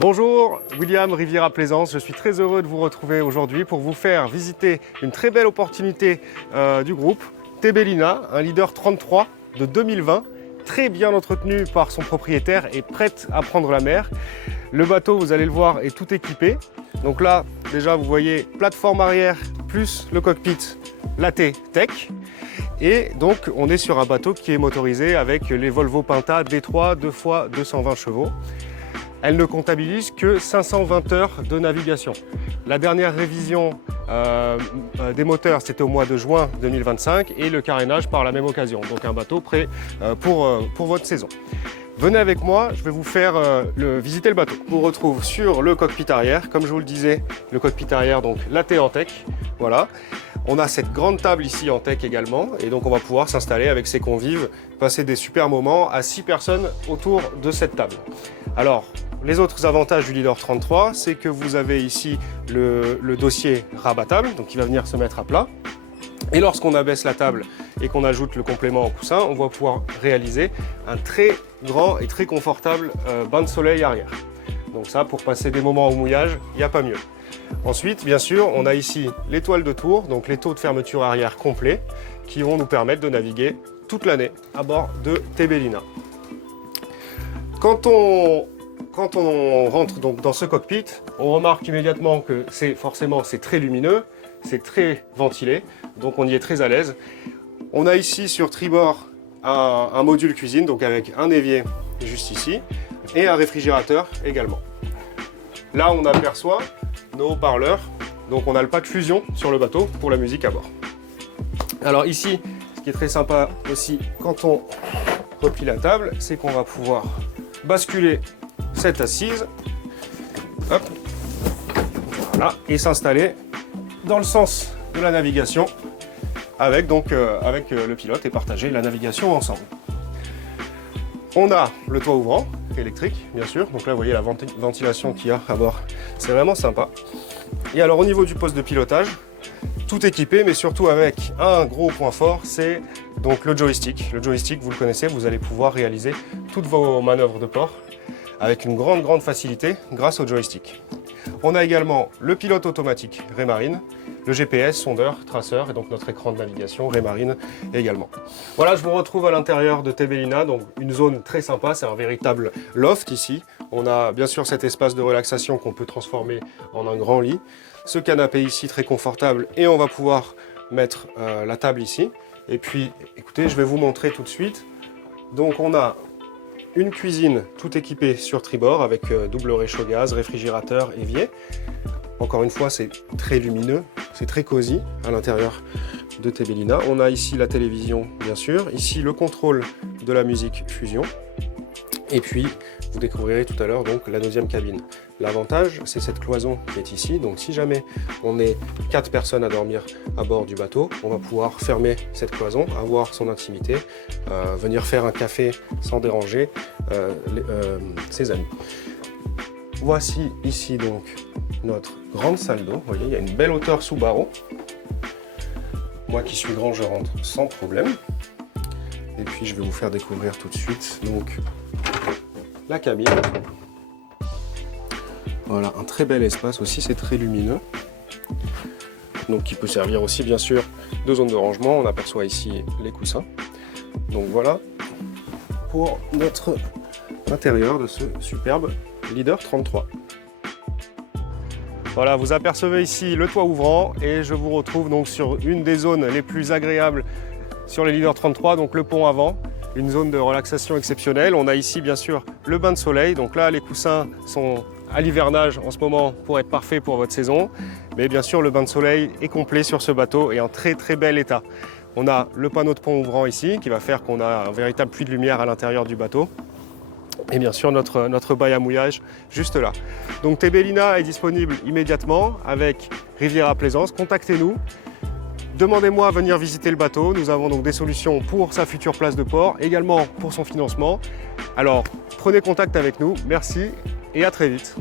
Bonjour, William Riviera Plaisance. Je suis très heureux de vous retrouver aujourd'hui pour vous faire visiter une très belle opportunité du groupe Tebelina, un leader 33 de 2020, très bien entretenu par son propriétaire et prête à prendre la mer. Le bateau, vous allez le voir, est tout équipé. Donc là, déjà, vous voyez plateforme arrière plus le cockpit Latte Tech. Et donc, on est sur un bateau qui est motorisé avec les Volvo Penta D3 2x 220 chevaux. Elle ne comptabilise que 520 heures de navigation. La dernière révision des moteurs, c'était au mois de juin 2025 et le carénage par la même occasion. Donc un bateau prêt pour votre saison. Venez avec moi, je vais vous faire visiter le bateau. On vous retrouve sur le cockpit arrière. Comme je vous le disais, le cockpit arrière, donc Latte en tech. Voilà. On a cette grande table ici en tech également. Et donc on va pouvoir s'installer avec ses convives, passer des super moments à 6 personnes autour de cette table. Alors, les autres avantages du Leader 33, c'est que vous avez ici le dossier rabattable, donc qui va venir se mettre à plat. Et lorsqu'on abaisse la table et qu'on ajoute le complément en coussin, on va pouvoir réaliser un très grand et très confortable bain de soleil arrière. Donc ça, pour passer des moments au mouillage, il n'y a pas mieux. Ensuite, bien sûr, on a ici les toiles de tour, donc les taux de fermeture arrière complets, qui vont nous permettre de naviguer toute l'année à bord de Tebelina. Quand on rentre donc dans ce cockpit, on remarque immédiatement que c'est très lumineux, c'est très ventilé, donc on y est très à l'aise. On a ici sur tribord un module cuisine, donc avec un évier juste ici, et un réfrigérateur également. Là, on aperçoit nos haut-parleurs, donc on a le pack fusion sur le bateau pour la musique à bord. Alors ici, ce qui est très sympa aussi quand on replie la table, c'est qu'on va pouvoir basculer cette assise, hop, voilà, et s'installer dans le sens de la navigation avec le pilote et partager la navigation ensemble. On a le toit ouvrant électrique, bien sûr. Donc là, vous voyez la ventilation qu'il y a à bord. C'est vraiment sympa. Et alors, au niveau du poste de pilotage, tout équipé, mais surtout avec un gros point fort, c'est donc le joystick. Le joystick, vous le connaissez, vous allez pouvoir réaliser toutes vos manœuvres de port avec une grande facilité grâce au joystick. On a également le pilote automatique Raymarine, le GPS, sondeur, traceur et donc notre écran de navigation Raymarine également. Voilà, je vous retrouve à l'intérieur de Tebelina, donc une zone très sympa, c'est un véritable loft ici. On a bien sûr cet espace de relaxation qu'on peut transformer en un grand lit. Ce canapé ici très confortable et on va pouvoir mettre la table ici. Et puis, écoutez, je vais vous montrer tout de suite. Donc on a une cuisine tout équipée sur tribord avec double réchaud gaz, réfrigérateur, évier. Encore une fois, c'est très lumineux, c'est très cosy à l'intérieur de Tebelina. On a ici la télévision, bien sûr. Ici, le contrôle de la musique fusion. Et puis, vous découvrirez tout à l'heure donc la deuxième cabine. L'avantage, c'est cette cloison qui est ici. Donc, si jamais on est 4 personnes à dormir à bord du bateau, on va pouvoir fermer cette cloison, avoir son intimité, venir faire un café sans déranger ses amis. Voici ici donc notre grande salle d'eau. Vous voyez, il y a une belle hauteur sous barreau. Moi qui suis grand, je rentre sans problème. Et puis je vais vous faire découvrir tout de suite donc la cabine. Voilà, un très bel espace aussi, c'est très lumineux. Donc qui peut servir aussi bien sûr de zone de rangement. On aperçoit ici les coussins. Donc voilà pour notre intérieur de ce superbe Leader 33. Voilà, vous apercevez ici le toit ouvrant et je vous retrouve donc sur une des zones les plus agréables sur les Leader 33, donc le pont avant, une zone de relaxation exceptionnelle. On a ici bien sûr le bain de soleil, donc là les coussins sont à l'hivernage en ce moment pour être parfaits pour votre saison, mais bien sûr le bain de soleil est complet sur ce bateau et en très bel état. On a le panneau de pont ouvrant ici qui va faire qu'on a un véritable puits de lumière à l'intérieur du bateau. Et bien sûr notre bail à mouillage juste là. Donc Tebelina est disponible immédiatement avec Riviera Plaisance. Contactez-nous, demandez-moi à venir visiter le bateau. Nous avons donc des solutions pour sa future place de port, également pour son financement. Alors prenez contact avec nous, merci et à très vite.